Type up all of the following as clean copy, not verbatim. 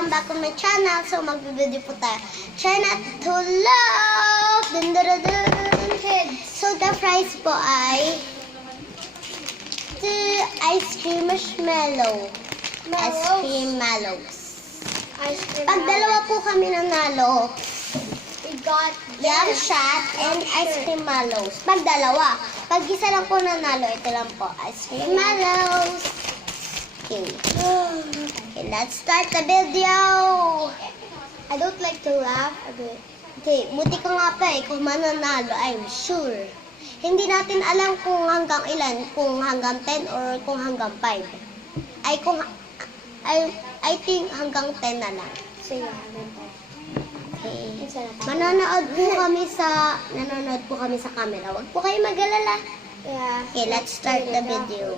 welcome back to my channel. So, mag-video po tayo. Try not to love! Dun, dun, dun, dun. So, the price po ay ice cream marshmallow. Ice cream mallows. Pag dalawa po kami nanalo, We got yum shot and ice cream mallows. Pag dalawa. Pag isa lang po nanalo, ito lang po. Ice cream mallows. Okay. Okay, let's start the video. I don't like to laugh a bit. Okay, buti ka nga pa eh. Kung mananalo, I'm sure. Hindi natin alam kung hanggang ilan. Kung hanggang 10 or kung hanggang 5. I think hanggang 10 na lang. Sige, hanggang tayo. Okay. Nanonood po kami sa camera. Huwag po kayo mag-alala. Yeah. Okay, let's start the video.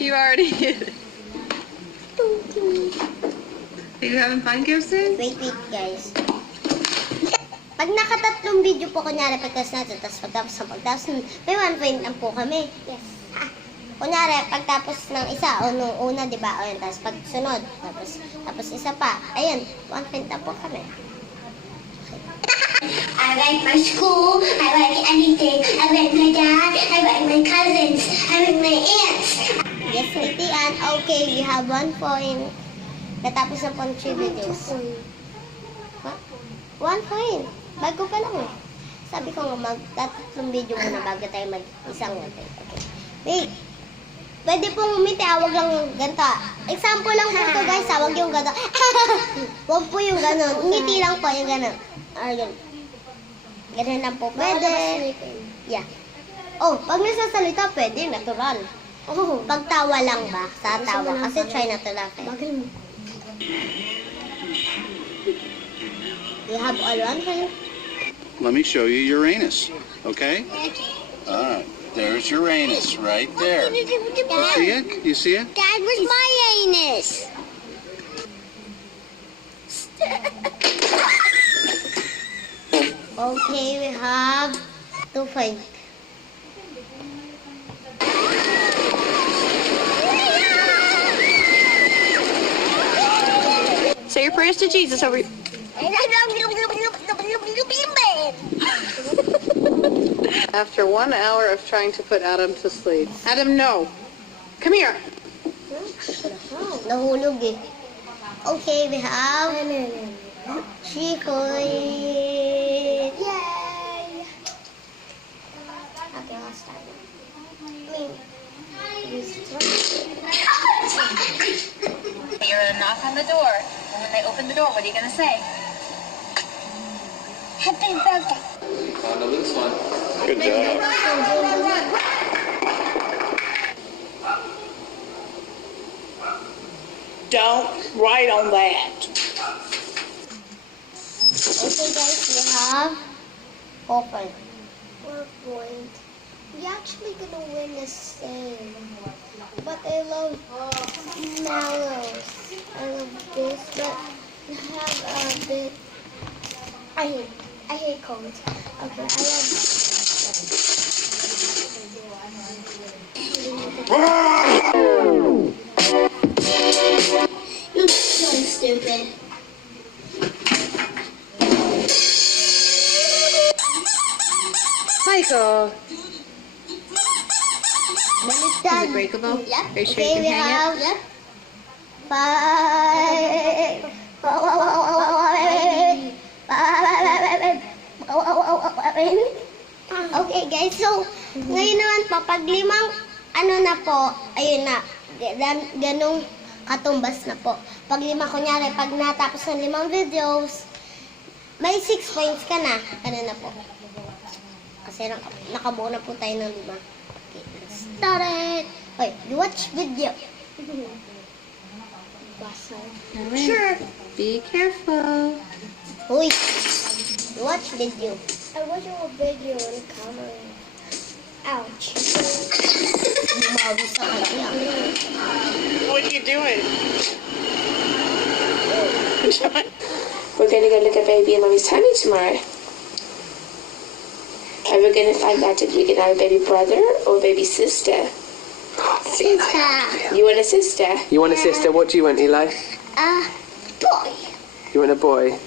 You already did. Are you having fun, Kirsten? Wait, guys. Pag nakatatlong video po, kunyari, pagtas natin, tapos pagtapos may 1 point lang po kami. Yes. Kunyari, pagtapos ng isa, o nung una, di ba? O yun, tapos pagsunod, tapos isa pa. Ayun, 1 point na po kami. I like my school, I like anything, I like my dad, I like my cousins, I like my aunts. Yes, Nitian. Okay, we have 1 point. Natapos na po ang 3 videos. What? 1 point. Bago pa lang eh. Sabi ko nga, magtatatlong video muna bago tayo mag-isang 1 point. Okay. Wait. Pwede pong umiti, wag lang yung ganito. Example lang po ito guys, wag yung gano'n. Wag po yung gano'n. Ngiti lang po yung gano'n. Ayun. Ganun lang po pwede. Yeah. Oh, pag nasasalita, pwede, natural. Oh, pagtawa lang ba? Sa tawa. Kasi try na to laugh eh. Bagay mo. You have all 1 point. Let me show you Uranus, okay? All right, there's Uranus right there. You see it? You see it? Dad, was my anus? Okay, we have 2 points. Say your prayers to Jesus over. After 1 hour of trying to put Adam to sleep. Adam, no. Come here. Nahulog eh. Okay, we have 3 points. Yay! Okay, let's start. You're gonna knock on the door, and when they open the door, what are you gonna say? Happy birthday. Good job. Don't write on that. Okay guys, we have 4 points. 4 point. We actually gonna win the same. But I love mallows. I love this, but I have a bit. I hate cones. Okay, I love. You're so stupid. Michael. Baliktad. Is it breakable? Yep. Are you sure Okay, you we can hang have it? 5. Okay guys, so ngayon naman po, pag 5 ano na po, ayun na, ganong katumbas na po. Pag 5, kunyari, pag natapos ng 5 videos, may 6 points ka na. Ganun na po. Kasi nakabuo na po tayo ng 5. Okay, let's start it. Hoy, watch video. Alright. Sure. Be careful. Hoy, watch video. I watch a video on camera. Ouch. Bumawi sa kanya. What are you doing? We're gonna go look at baby and mommy's tummy tomorrow. And we're going to find out if we can have a baby brother or a baby sister. Sister. You want a sister? You want a sister? What do you want, Eli? Boy. You want a boy?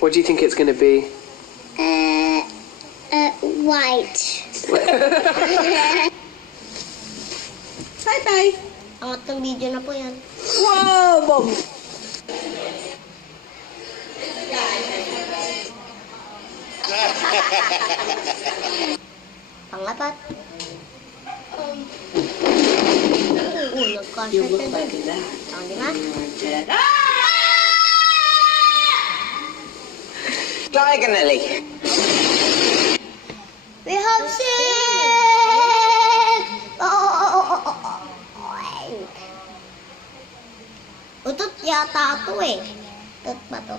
What do you think it's going to be? White. Bye-bye. Angat ng video na po yan. Whoa, Mom. Pangapat. Nagkasya You look din. like that. Ang di ba? Diagonally. We have six! Utot yata ito eh. Utot ba to?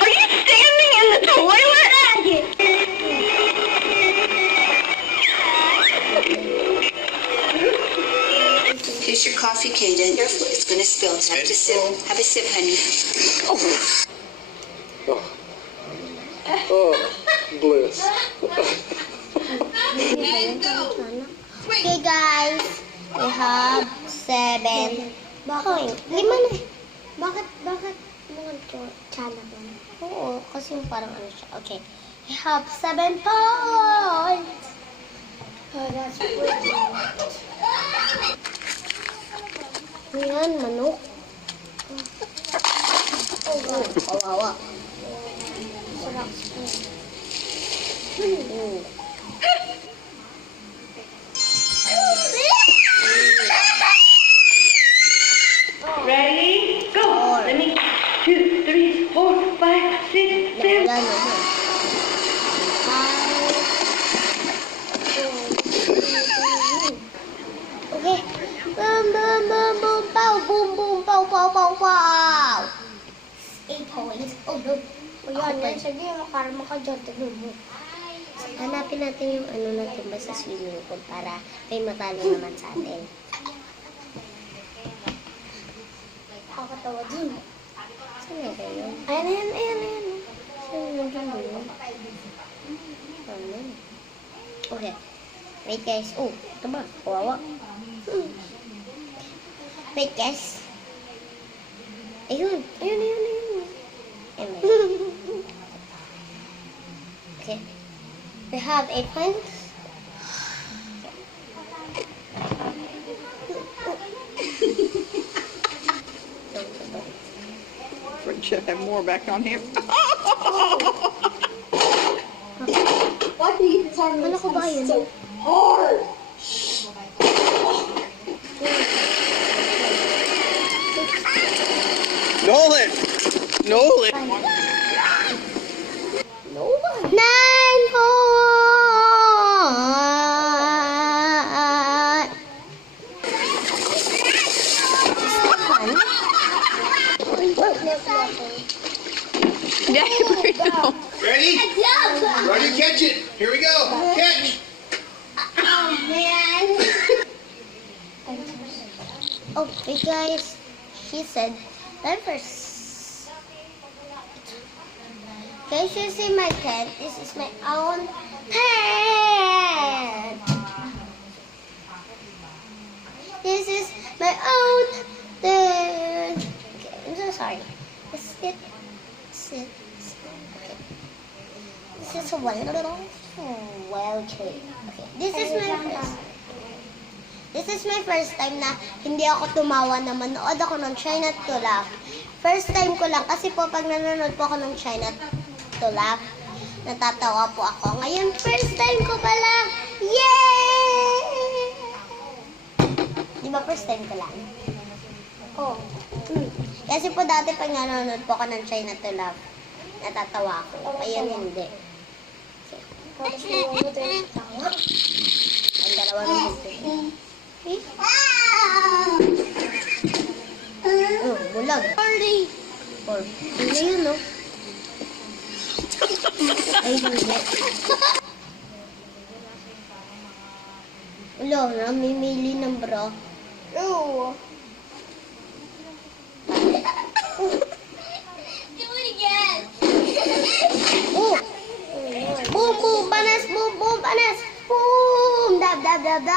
Are you standing in the toilet? Here's your coffee, Kaden. Careful, it's gonna spill. Have a sip. Have a sip, honey. Oh, bliss. Okay guys, we have 7 point. 5 na eh. Bakit mga tsala ba? Oo, kasi yung parang ano siya. Okay. We have 7 points. Oh, that's pretty. Ayan, manok. Oh, kawawa. Sarap. Ready? Go. Let me. 2, 3, 4, 5, 6, 7. Yan, yan. Okay. Boom, boom, boom, boom, pow, boom, boom, pow, pow, pow, pow. 8 points. Oh, no. O yan, yan. Sige, makarama ka dyan. Tignan mo. Hanapin natin yung ano natin ba sa swimming pool para may matalo naman sa atin. Kakatawa dun. Saan na ba yun? Ayan, ayan, ayan, ayan. Saan na ba yun? Ano? Okay. Wait guys. Oh, ito ba? Kawawa. Wait guys. Ayun. Ayun, ayun, ayun. Ayun. Okay. We have 8 points. Should have more back on here. Ano ko ba yun? Nolan! Nolan! 9 Yeah, we know. Ready? Ready to catch it. Here we go. Catch. Oh, man. Oh, wait guys. She said, let first. Guys, you see my tent? This is my own tent. This is my own tent. Okay, I'm so sorry. Sit. Okay. This is a wild tree. Okay, this is my first time na hindi ako tumawa na manood ako ng China to Laugh. First time ko lang kasi po pag nanonood po ako ng China to Laugh, natatawa po ako. Ngayon, first time ko pala. Yay! Di ba first time ko lang? Oh. Kasi po dati pag nanonood po ako ng China to Laugh, natatawa ako. Ngayon hindi. Tapos mo tayo sa tawa. Ang dalawa ng hindi. Eh? Oh, bulag. Party! Or, ano yun, no? Ay, hindi. Ulo, namimili ng bra. Ew. Do it again. Oh! Boom, boom, panas, boom, boom, panas. Boom! Dab, Dab.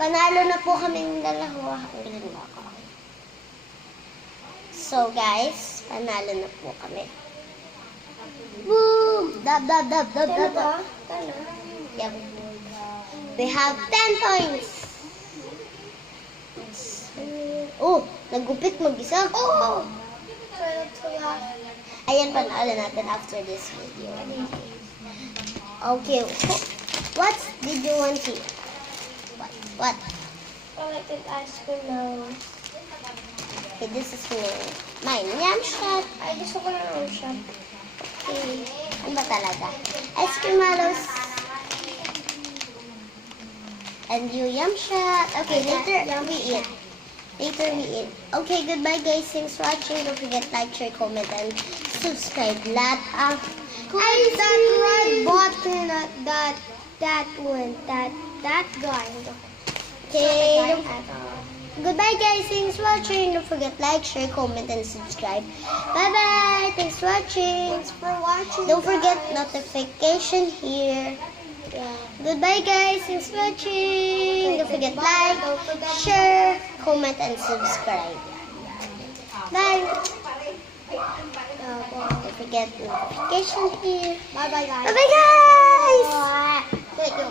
Panalo na po kaming dalawa. Ang galing mo ako. So guys, panalo na po kami. Woo! Dab. Yep. We have 10 points. Oh, nagupit mag-isa. Oh! Ayan, panalo natin after this video. Okay. What did you want here? What? I like an ice cream now. Okay, this is mine. Yum shot. Ay, gusto ko na ng shop. Okay. Ano ba talaga? Ice cream malos. And you yum shot. Okay, later we eat. Okay, goodbye guys. Thanks for watching. Don't forget like, share, comment, and subscribe. That red button, that one, that guy. Okay. Goodbye guys. Thanks for watching. Don't forget like, share, comment, and subscribe. Bye bye. Thanks for watching. Thanks for watching. Don't forget guys. notification here. Yeah. Goodbye guys. Thanks for watching. Don't forget like, share, comment, and subscribe. Bye. Don't forget notification here. Bye bye guys. Bye bye guys.